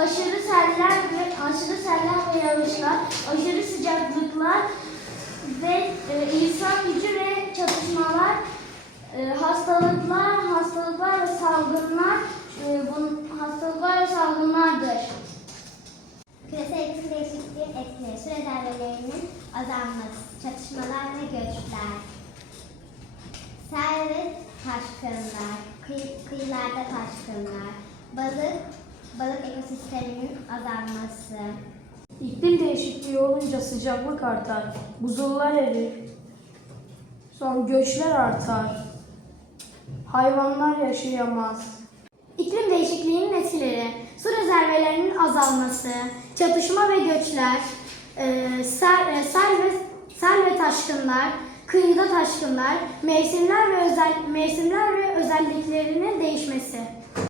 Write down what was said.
aşırı seller ve aşırı seller ve yağışlar, aşırı sıcaklıklar ve e, insan gücü ve çatışmalar, e, hastalıklar, hastalıklar ve salgınlar, e, bun, hastalıklar ve salgınlardır. Küresel iklim değişikliği etkileri, su rezervelerinin azalması, çatışmalar ve göçler. Sel ve taşkınlar, kıy- kıyılarda taşkınlar, balık, balık ekosisteminin azalması. İklim değişikliği olunca sıcaklık artar, buzullar erir, son göçler artar, hayvanlar yaşayamaz. İklim değişikliğinin etkileri, su rezervelerinin azalması, çatışma ve göçler, e, sel, e, sel ve sel ve taşkınlar, kıyıda taşkınlar, mevsimler ve özel mevsimler ve özelliklerinin değişmesi.